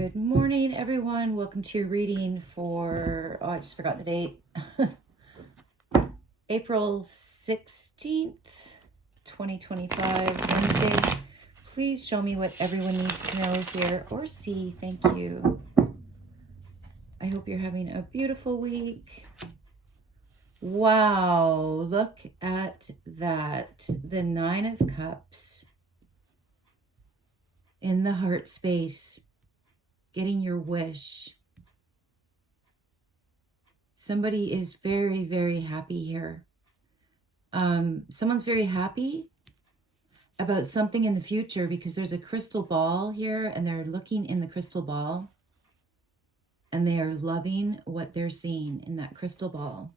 Good morning, everyone. Welcome to your reading for, I just forgot the date. April 16th, 2025, Wednesday. Please show me what everyone needs to know, hear, or see. Thank you. I hope you're having a beautiful week. Wow, look at that. The Nine of Cups in the heart space, getting your wish. Somebody is very, very happy here. Someone's very happy about something in the future because there's a crystal ball here and they're looking in the crystal ball and they are loving what they're seeing in that crystal ball.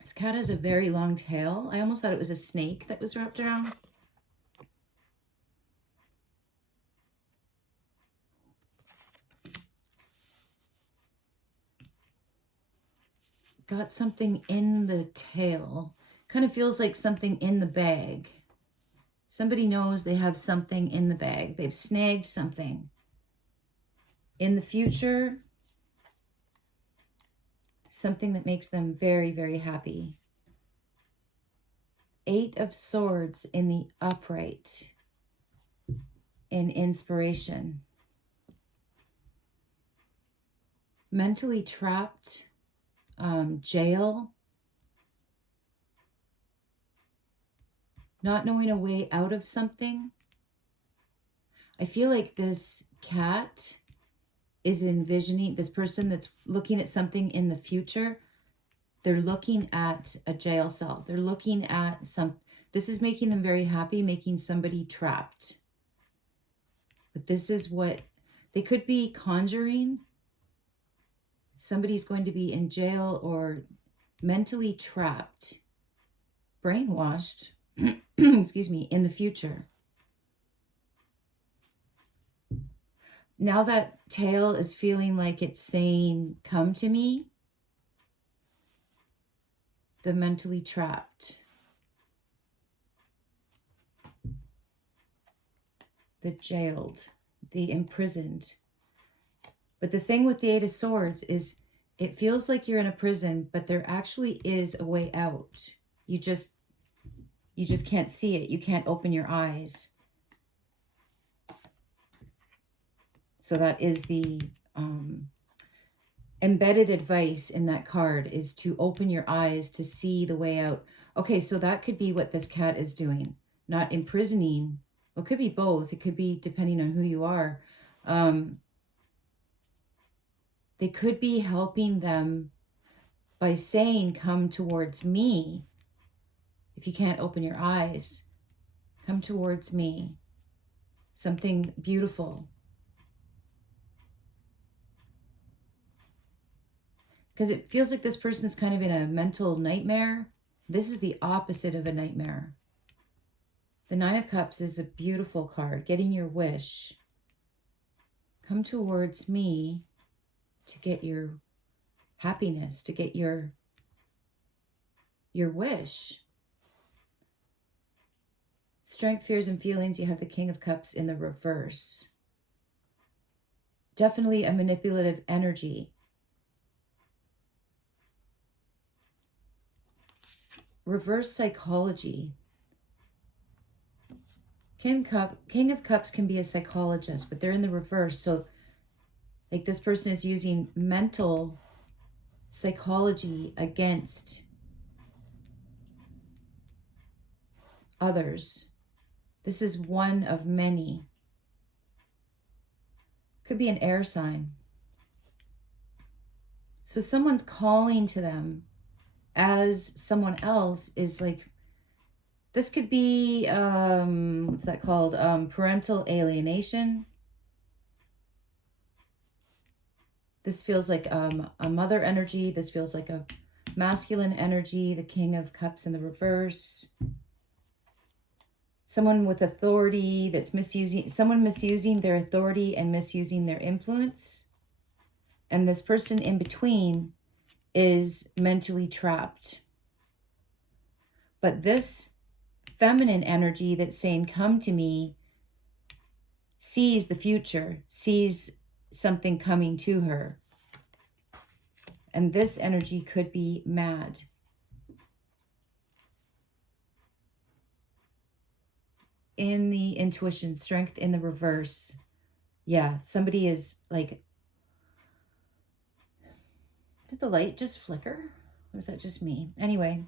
This cat has a very long tail. I almost thought it was a snake that was wrapped around. Got something in the tail. Kind of feels like something in the bag. Somebody knows they have something in the bag. They've snagged something. In the future, something that makes them very, very happy. Eight of Swords in the upright. In inspiration. Mentally trapped. Jail. Not knowing a way out of something. I feel like this cat is envisioning, this person that's looking at something in the future, they're looking at a jail cell. They're looking at this is making them very happy, making somebody trapped. But this is what, they could be conjuring. Somebody's going to be in jail or mentally trapped, brainwashed, excuse me, in the future. Now that tail is feeling like it's saying, come to me. The mentally trapped. The jailed. The imprisoned. But the thing with the Eight of Swords is it feels like you're in a prison, but there actually is a way out. You just can't see it. You can't open your eyes. So that is the embedded advice in that card, is to open your eyes to see the way out. Okay, so that could be what this cat is doing. Not imprisoning. Well, it could be both. It could be depending on who you are. They could be helping them by saying, come towards me. If you can't open your eyes, come towards me. Something beautiful. Because it feels like this person's kind of in a mental nightmare. This is the opposite of a nightmare. The Nine of Cups is a beautiful card. Getting your wish. Come towards me to get your happiness, to get your wish. Strength, fears, and feelings. You have the King of Cups in the reverse. Definitely a manipulative energy. Reverse psychology. King of Cups can be a psychologist, but they're in the reverse. So like this person is using mental psychology against others. This is one of many. Could be an air sign. So someone's calling to them as someone else is like, this could be, what's that called? Parental alienation. This feels like a mother energy. This feels like a masculine energy. The King of Cups in the reverse. Someone with authority that's someone misusing their authority and misusing their influence. And this person in between is mentally trapped. But this feminine energy that's saying, come to me, sees the future, sees something coming to her. And this energy could be mad. In the intuition, strength in the reverse. Yeah, somebody is like, did the light just flicker? Or was that just me? Anyway,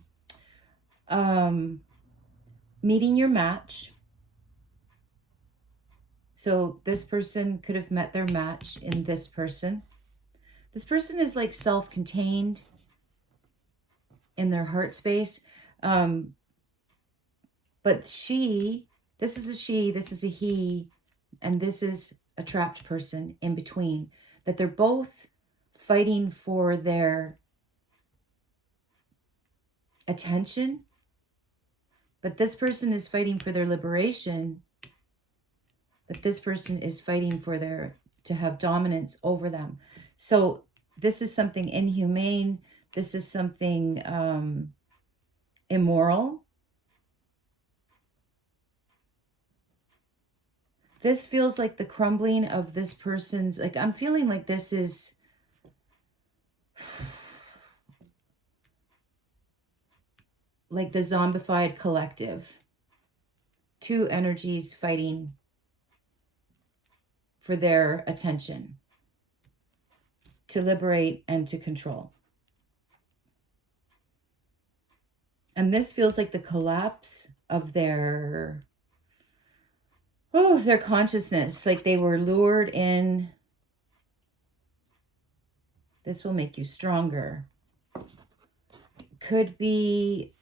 meeting your match. So this person could have met their match in this person. This person is like self-contained in their heart space. But this is a she, this is a he, and this is a trapped person in between. That they're both fighting for their attention, but this person is fighting for their liberation, but this person is fighting for to have dominance over them. So this is something inhumane. This is something immoral. This feels like the crumbling of this person's, like, I'm feeling like this is like the zombified collective. Two energies fighting for their attention, to liberate and to control. And this feels like the collapse of their consciousness. Like they were lured in. This will make you stronger. Could be,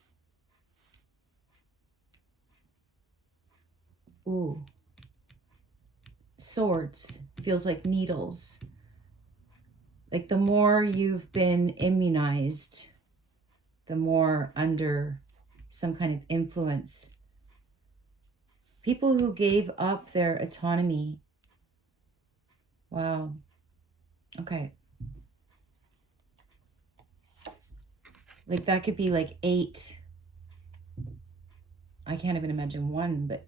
swords. Feels like needles. Like the more you've been immunized, the more under some kind of influence. People who gave up their autonomy. Wow. Okay. Like that could be like 8. I can't even imagine 1, but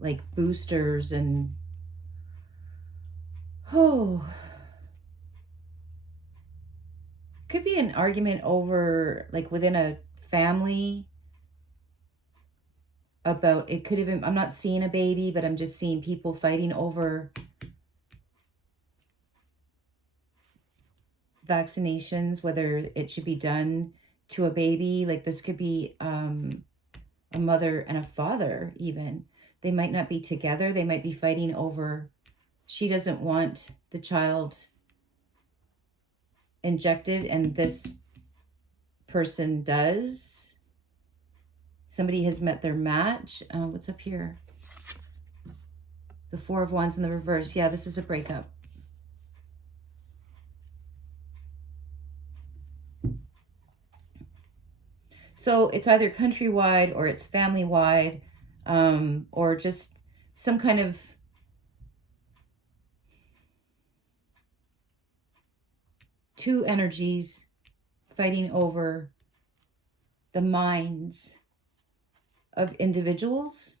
like boosters and could be an argument over, like, within a family about, it could even, I'm not seeing a baby, but I'm just seeing people fighting over vaccinations, whether it should be done to a baby. Like this could be a mother and a father even. They might not be together. They might be fighting over, she doesn't want the child injected and this person does. Somebody has met their match. What's up here? The 4 of Wands in the reverse. Yeah, this is a breakup. So it's either countrywide or it's family-wide, or just some kind of two energies fighting over the minds of individuals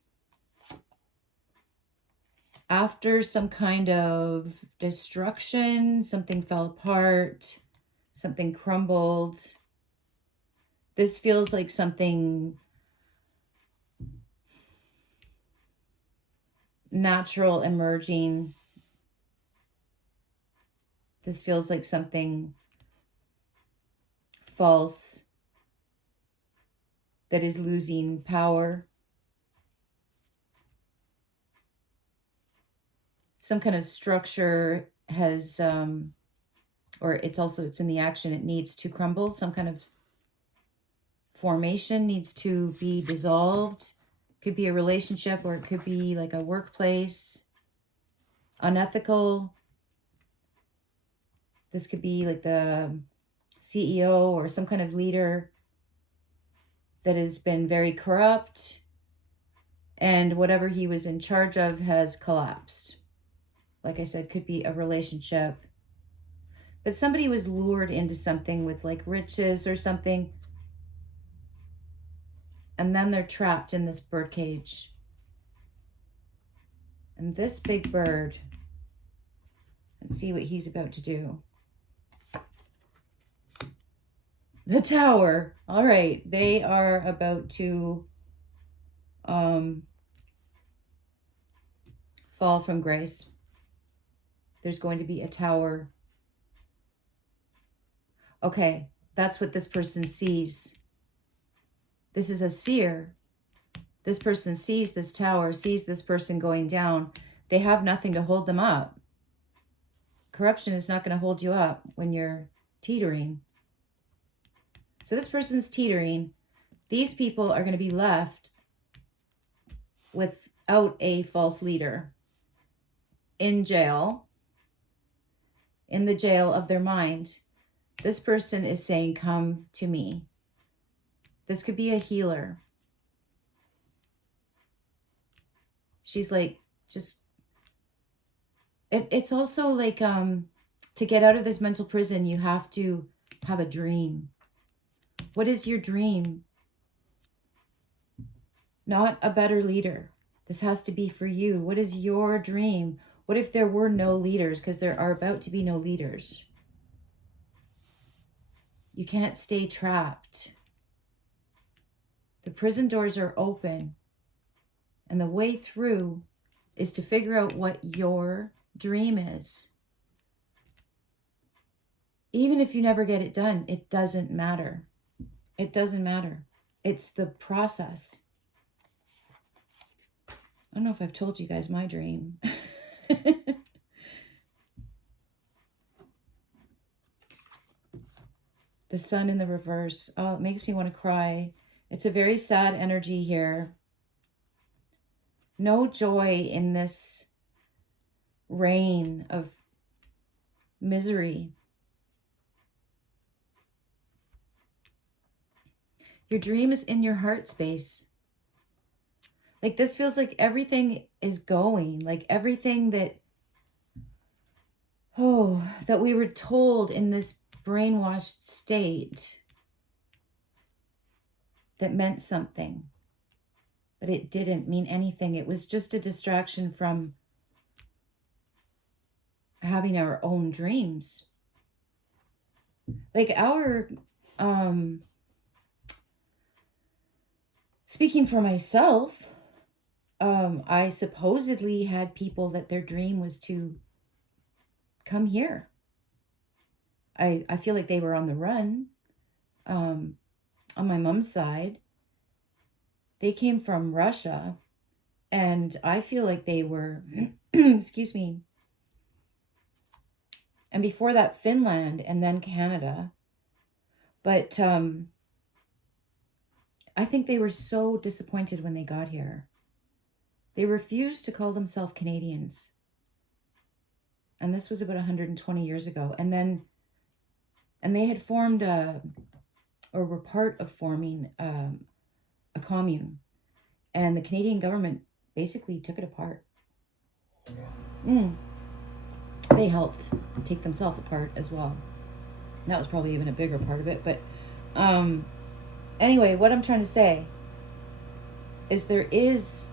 after some kind of destruction. Something fell apart, something crumbled. This feels like something natural emerging. This feels like something false that is losing power. Some kind of structure has, or it's in the action, it needs to crumble. Some kind of formation needs to be dissolved. Could be a relationship, or it could be like a workplace, unethical. This could be like the CEO or some kind of leader that has been very corrupt, and whatever he was in charge of has collapsed. Like I said, could be a relationship. But somebody was lured into something with like riches or something. And then they're trapped in this bird cage. And this big bird, let's see what he's about to do. The Tower. All right. They are about to fall from grace. There's going to be a tower. Okay. That's what this person sees. This is a seer. This person sees this tower, sees this person going down. They have nothing to hold them up. Corruption is not going to hold you up when you're teetering. So this person's teetering. These people are going to be left without a false leader in jail, in the jail of their mind. This person is saying, come to me. This could be a healer. She's like, just, it's also like, to get out of this mental prison, you have to have a dream. What is your dream? Not a better leader. This has to be for you. What is your dream? What if there were no leaders? Because there are about to be no leaders. You can't stay trapped. The prison doors are open. And the way through is to figure out what your dream is. Even if you never get it done, it doesn't matter. It doesn't matter. It's the process. I don't know if I've told you guys my dream. The sun in the reverse. Oh, it makes me want to cry. It's a very sad energy here. No joy in this reign of misery. Your dream is in your heart space. Like this feels like everything is going, like everything that, that we were told in this brainwashed state that meant something, but it didn't mean anything. It was just a distraction from having our own dreams. Like our, speaking for myself, I supposedly had people that their dream was to come here. I feel like they were on the run. On my mom's side, they came from Russia, and I feel like they were, excuse me, and before that, Finland, and then Canada. But I think they were so disappointed when they got here. They refused to call themselves Canadians. And this was about 120 years ago. And they had formed or were part of forming a commune. And the Canadian government basically took it apart. They helped take themselves apart as well. That was probably even a bigger part of it. But anyway, what I'm trying to say is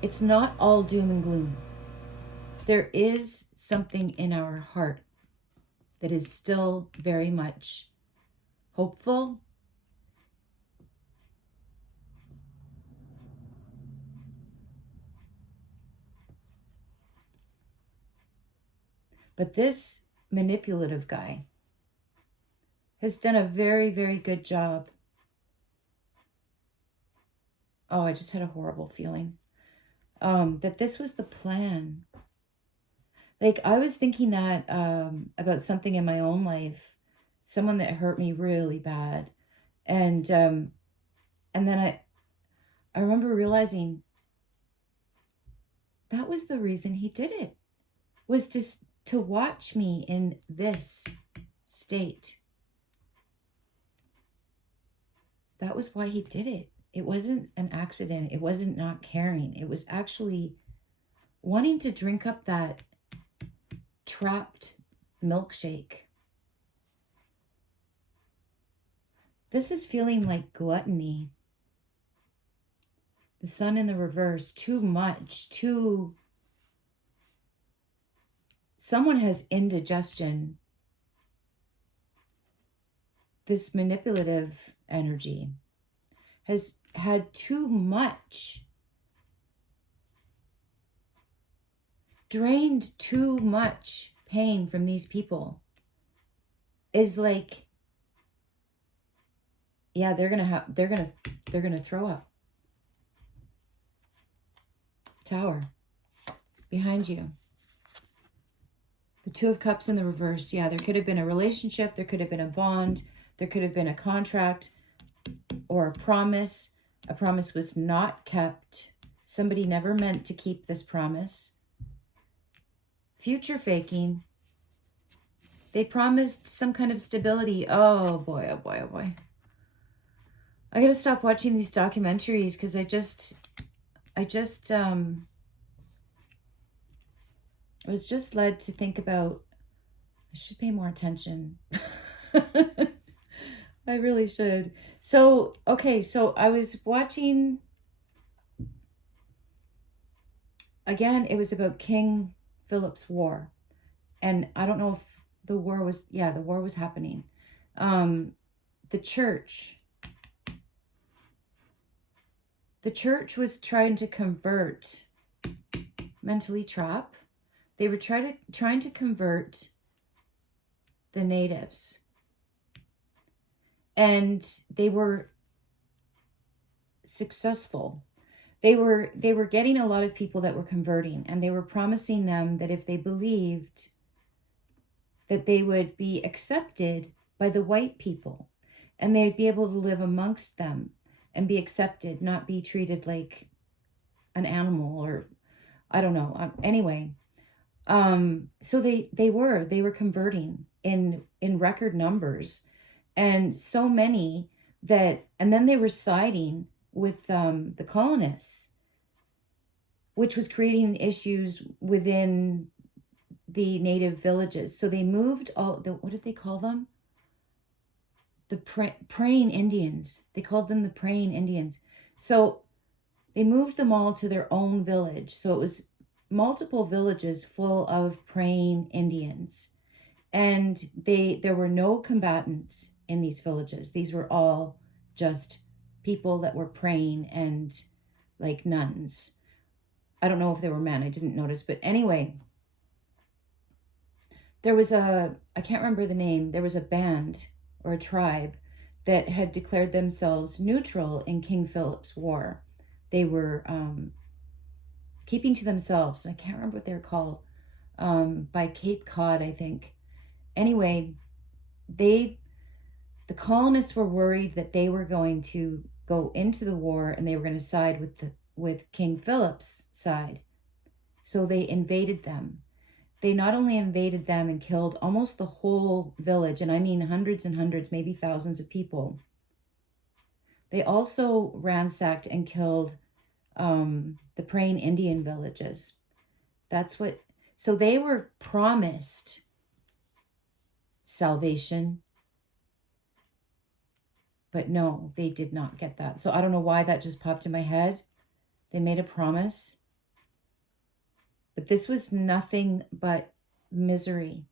it's not all doom and gloom. There is something in our heart that is still very much hopeful. But this manipulative guy has done a very, very good job. Oh, I just had a horrible feeling. That this was the plan. Like, I was thinking that about something in my own life, someone that hurt me really bad. And then I remember realizing that was the reason he did it, was to watch me in this state. That was why he did it. It wasn't an accident. It wasn't not caring. It was actually wanting to drink up that trapped milkshake. This is feeling like gluttony. The sun in the reverse, too much, too... Someone has indigestion. This manipulative energy has had too much, drained too much pain from these people. Is like, yeah, they're gonna throw up. Tower behind you. The Two of Cups in the reverse. Yeah, there could have been a relationship, there could have been a bond, there could have been a contract or a promise. A promise was not kept. Somebody never meant to keep this promise. Future faking. They promised some kind of stability. Oh boy, oh boy, oh boy. I gotta stop watching these documentaries because I was just led to think about, I should pay more attention. I really should. So, okay, so I was watching, again, it was about King Philip's War. And I don't know if the war was, yeah, the war was happening. The church was trying to convert, mentally trap. They were trying to convert the natives. And they were successful. They were getting a lot of people that were converting, and they were promising them that if they believed, that they would be accepted by the white people and they'd be able to live amongst them and be accepted, not be treated like an animal, or I don't know. Anyway, so they were converting in record numbers, and so many that, and then they were siding with the colonists, which was creating issues within the native villages. So they moved all the, what did they call them? The praying Indians. They called them the praying Indians. So they moved them all to their own village. So it was multiple villages full of praying Indians. And there were no combatants in these villages. These were all just people that were praying, and like nuns. I don't know if they were men. I didn't notice. But anyway, there was I can't remember the name. There was a band or a tribe that had declared themselves neutral in King Philip's War. They were keeping to themselves. I can't remember what they're called. By Cape Cod, I think. Anyway, the colonists were worried that they were going to go into the war and they were going to side with King Philip's side. So they invaded them. They not only invaded them and killed almost the whole village, and I mean hundreds and hundreds, maybe thousands of people. They also ransacked and killed the praying Indian villages. So they were promised salvation, but no, they did not get that. So I don't know why that just popped in my head. They made a promise, but this was nothing but misery.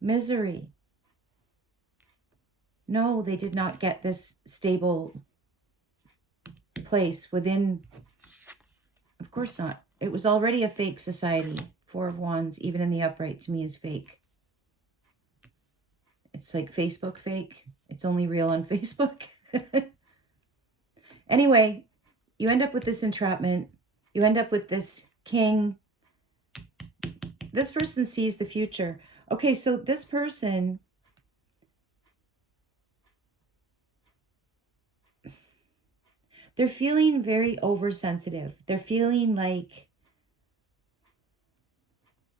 Misery. No, they did not get this stable place within. Of course not. It was already a fake society. Four of Wands, even in the upright, to me is fake. It's like Facebook fake. It's only real on Facebook. Anyway, you end up with this entrapment. You end up with this king. This person sees the future. Okay, so this person, they're feeling very oversensitive. They're feeling like,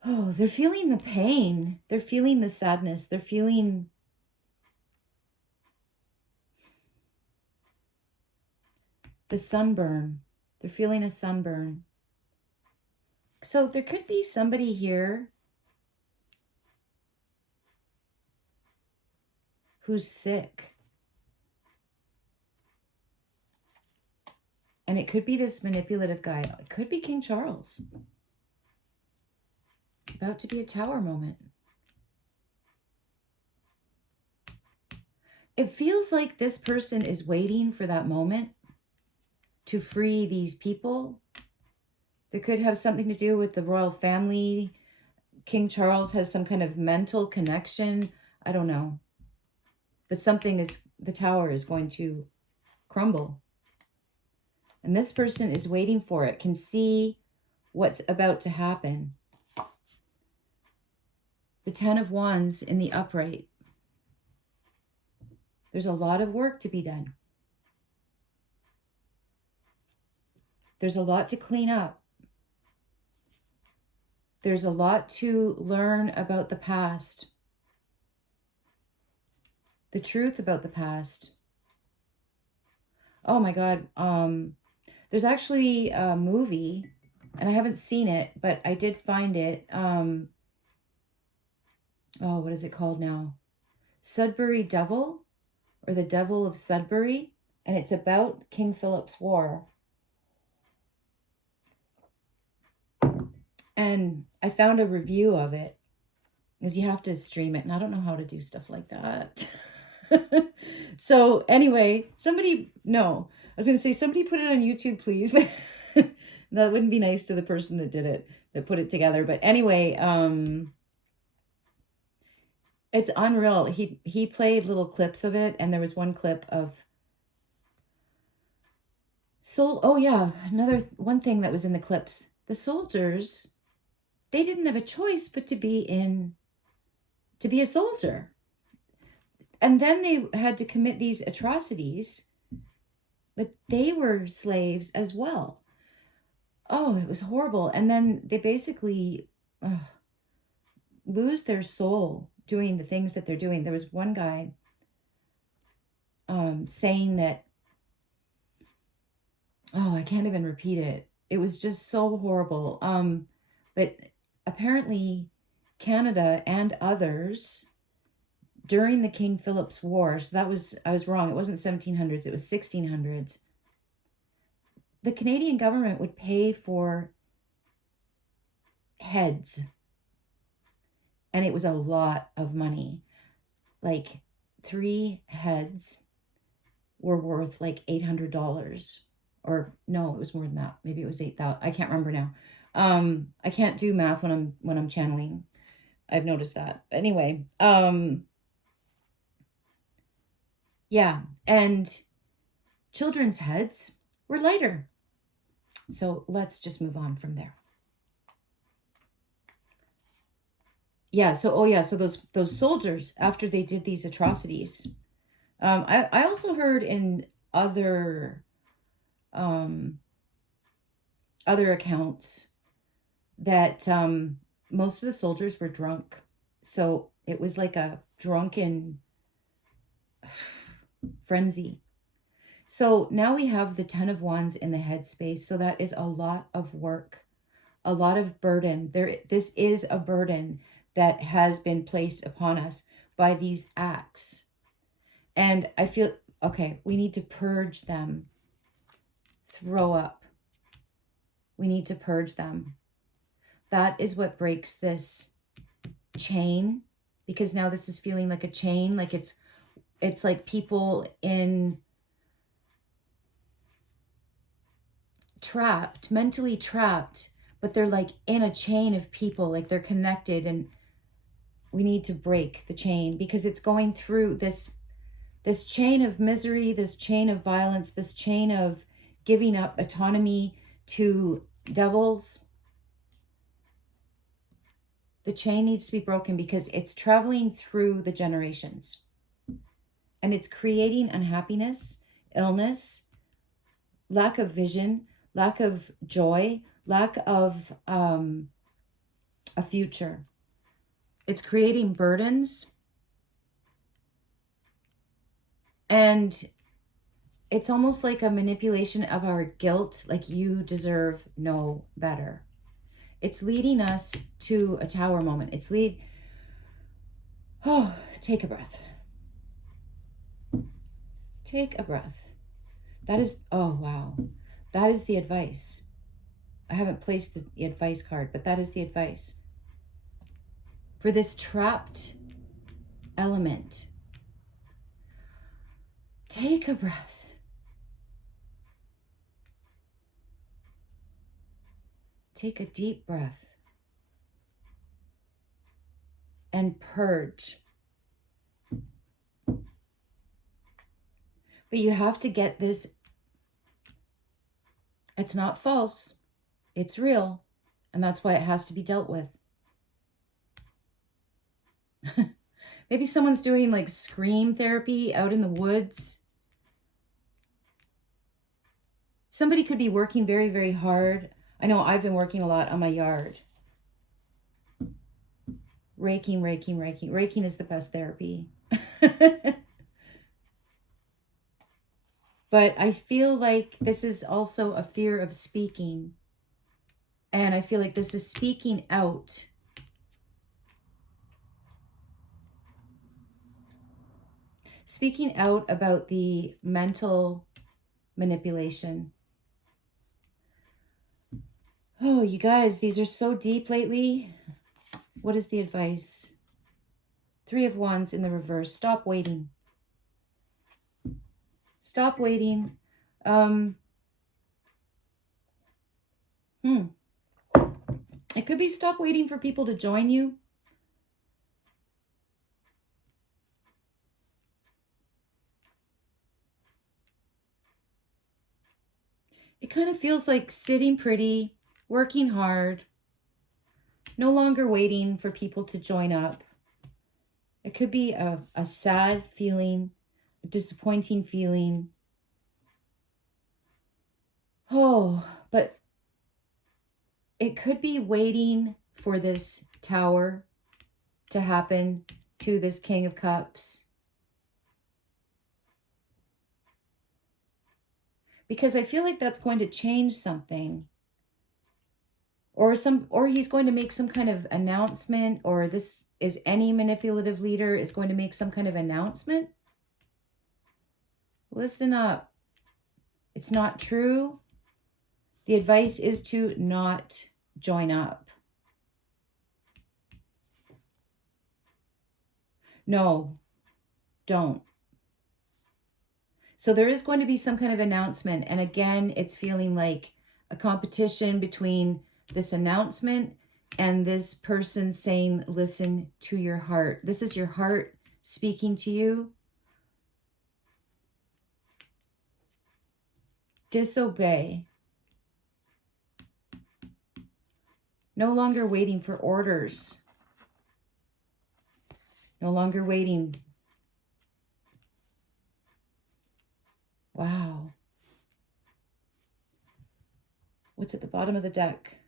oh, they're feeling the pain. They're feeling the sadness. They're feeling the sunburn. They're feeling a sunburn. So there could be somebody here who's sick. And it could be this manipulative guy. It could be King Charles. About to be a tower moment. It feels like this person is waiting for that moment to free these people. It could have something to do with the royal family. King Charles has some kind of mental connection. I don't know. But something is, the tower is going to crumble. And this person is waiting for it, can see what's about to happen. The 10 of Wands in the upright. There's a lot of work to be done. There's a lot to clean up. There's a lot to learn about the past. The truth about the past. Oh my God. There's actually a movie, and I haven't seen it, but I did find it. Oh, what is it called now? Sudbury Devil, or the Devil of Sudbury. And it's about King Philip's War. And I found a review of it, because you have to stream it, and I don't know how to do stuff like that. So anyway, somebody put it on YouTube, please. But that wouldn't be nice to the person that did it, that put it together. But anyway, it's unreal. He played little clips of it, and there was one clip of oh yeah, another one thing that was in the clips. The soldiers, they didn't have a choice but to be a soldier. And then they had to commit these atrocities, but they were slaves as well. Oh, it was horrible. And then they basically lose their soul doing the things that they're doing. There was one guy saying that, oh, I can't even repeat it. It was just so horrible. But apparently Canada and others during the King Philip's War, so I was wrong, it wasn't 1700s, it was 1600s, the Canadian government would pay for heads. And it was a lot of money. Like 3 heads were worth like $800. Or no, it was more than that. Maybe it was 8,000. I can't remember now. I can't do math when I'm channeling. I've noticed that. Anyway, yeah, and children's heads were lighter. So let's just move on from there. Yeah, so those soldiers, after they did these atrocities, I also heard in other accounts that most of the soldiers were drunk. So it was like a drunken frenzy. So now we have the 10 of Wands in the headspace. So that is a lot of work, a lot of burden. This is a burden that has been placed upon us by these acts. And I feel, okay, we need to purge them. Throw up. We need to purge them. That is what breaks this chain, because now this is feeling like a chain, like it's like people mentally trapped, but they're like in a chain of people, like they're connected, and we need to break the chain because it's going through this chain of misery, this chain of violence, this chain of giving up autonomy to devils. The chain needs to be broken because it's traveling through the generations. And it's creating unhappiness, illness, lack of vision, lack of joy, lack of a future. It's creating burdens. And it's almost like a manipulation of our guilt, like you deserve no better. It's leading us to a tower moment. Take a breath. Take a breath. That is, oh wow. That is the advice. I haven't placed the advice card, but that is the advice. For this trapped element, take a breath. Take a deep breath and purge. But you have to get this. It's not false. It's real. And that's why it has to be dealt with. Maybe someone's doing like scream therapy out in the woods. Somebody could be working very, very hard. I know I've been working a lot on my yard. Raking. Raking is the best therapy. But I feel like this is also a fear of speaking. And I feel like this is speaking out. Speaking out about the mental manipulation. Oh, you guys, these are so deep lately. What is the advice? 3 of Wands in the reverse. Stop waiting. Stop waiting. It could be stop waiting for people to join you. It kind of feels like sitting pretty, working hard, no longer waiting for people to join up. It could be a sad feeling, a disappointing feeling. Oh, but it could be waiting for this Tower to happen to this King of Cups. Because I feel like that's going to change something. Or he's going to make some kind of announcement, or this is any manipulative leader is going to make some kind of announcement. Listen up. It's not true. The advice is to not join up. No, don't. So there is going to be some kind of announcement. And again, it's feeling like a competition between this announcement and this person saying, listen to your heart. This is your heart speaking to you. Disobey. No longer waiting for orders. No longer waiting. Wow. What's at the bottom of the deck?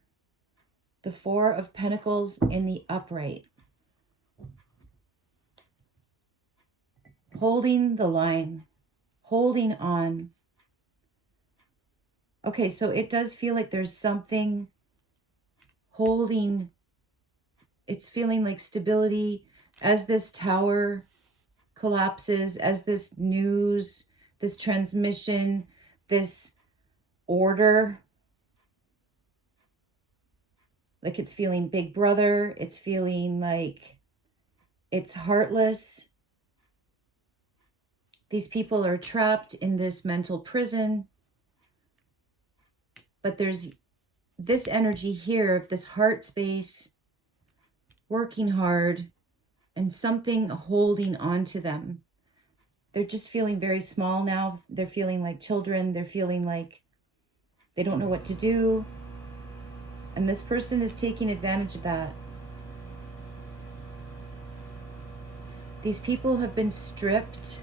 The 4 of Pentacles in the upright. Holding the line. Holding on. Okay, so it does feel like there's something holding. It's feeling like stability as this Tower collapses, as this news, this transmission, this order. Like it's feeling Big Brother. It's feeling like it's heartless. These people are trapped in this mental prison. But there's this energy here of this heart space, working hard, and something holding on to them. They're just feeling very small now. They're feeling like children. They're feeling like they don't know what to do. And this person is taking advantage of that. These people have been stripped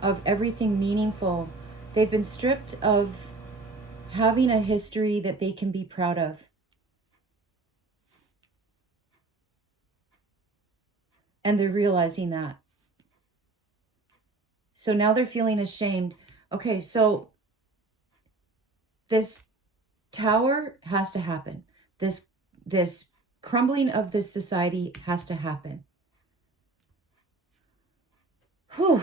of everything meaningful. They've been stripped of having a history that they can be proud of. And they're realizing that. So now they're feeling ashamed. Okay, so this Tower has to happen. This crumbling of this society has to happen. Whew.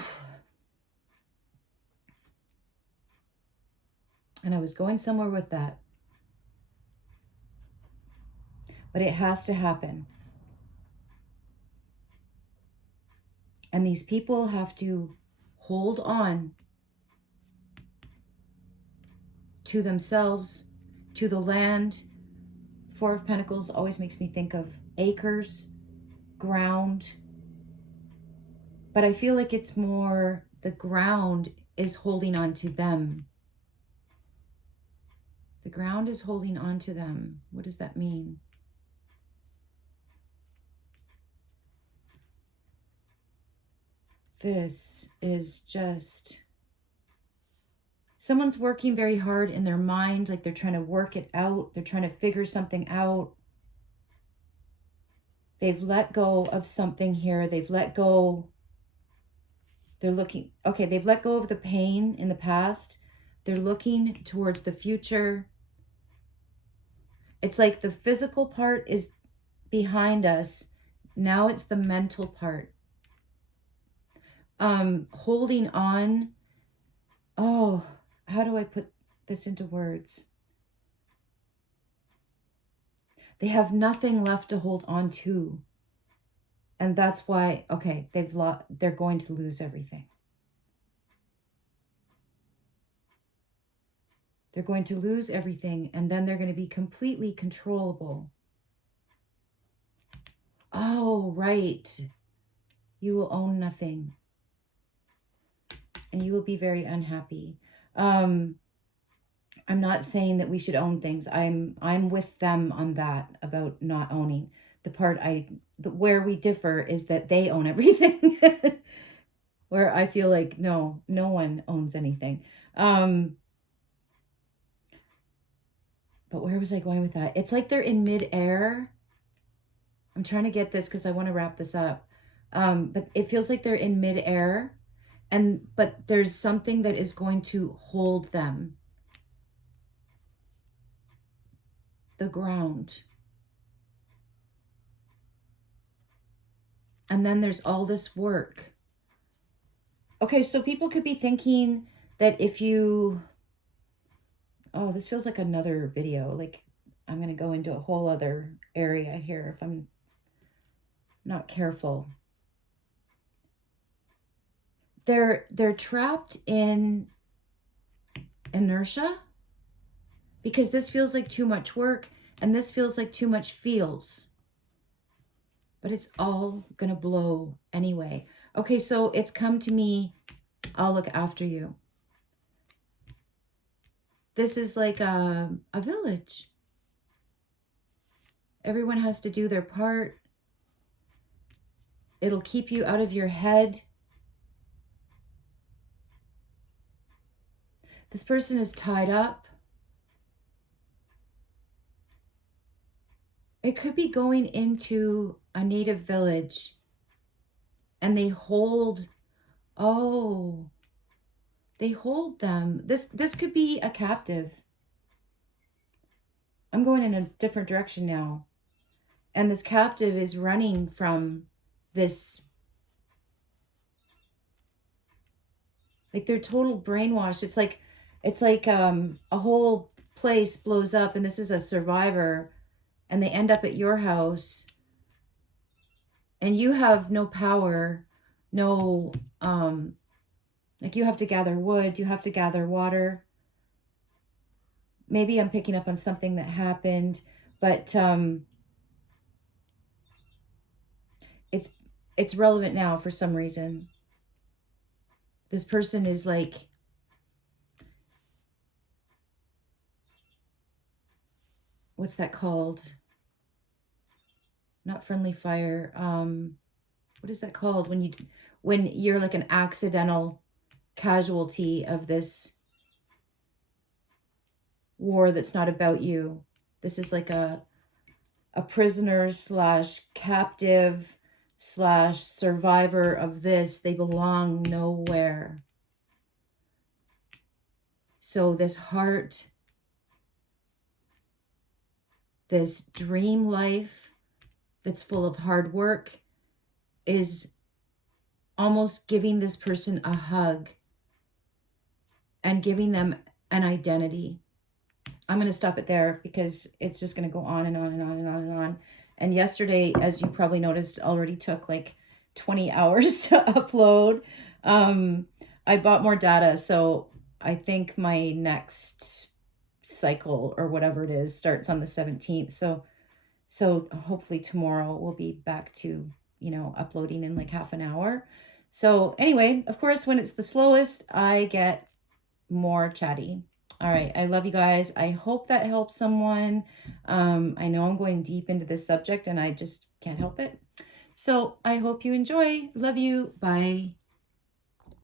And I was going somewhere with that. But it has to happen. And these people have to hold on to themselves, to the land. Four of Pentacles always makes me think of acres, ground. But I feel like it's more the ground is holding on to them. The ground is holding on to them. What does that mean? This is just someone's working very hard in their mind, like they're trying to work it out. They're trying to figure something out. They've let go of something here. They've let go. They're looking, okay, they've let go of the pain in the past. They're looking towards the future. It's like the physical part is behind us. Now it's the mental part. Holding on. Oh, how do I put this into words? They have nothing left to hold on to. And that's why, okay, they're going to lose everything. They're going to lose everything, and then they're going to be completely controllable. Oh, right. You will own nothing. And you will be very unhappy. I'm not saying that we should own things. I'm with them on that about not owning. The part where we differ is that they own everything. Where I feel like no one owns anything. But where was I going with that? It's like they're in midair. I'm trying to get this because I want to wrap this up. But it feels like they're in midair, but there's something that is going to hold them. The ground. And then there's all this work. Okay, so people could be thinking that if you... Oh, this feels like another video. Like I'm going to go into a whole other area here if I'm not careful. They're trapped in inertia because this feels like too much work and this feels like too much feels. But it's all going to blow anyway. Okay, so it's come to me. I'll look after you. This is like a village. Everyone has to do their part. It'll keep you out of your head. This person is tied up. It could be going into a native village and they hold, they hold them. This could be a captive. I'm going in a different direction now. And this captive is running from this, like they're total brainwashed. It's like a whole place blows up and this is a survivor and they end up at your house and you have no power, no, like you have to gather wood, you have to gather water. Maybe I'm picking up on something that happened, but it's relevant now for some reason. This person is like, what's that called? Not friendly fire. What is that called when you're like an accidental casualty of this war that's not about you? This is like a prisoner slash captive slash survivor of this. They belong nowhere. So this heart, this dream life that's full of hard work is almost giving this person a hug and giving them an identity. I'm going to stop it there because it's just going to go on and on and on and on and on. And yesterday, as you probably noticed, already took like 20 hours to upload. I bought more data, so I think my next cycle or whatever it is starts on the 17th. So hopefully tomorrow we'll be back to, uploading in like half an hour. So anyway, of course, when it's the slowest, I get more chatty. All right. I love you guys. I hope that helps someone. I know I'm going deep into this subject and I just can't help it. So I hope you enjoy. Love you. Bye.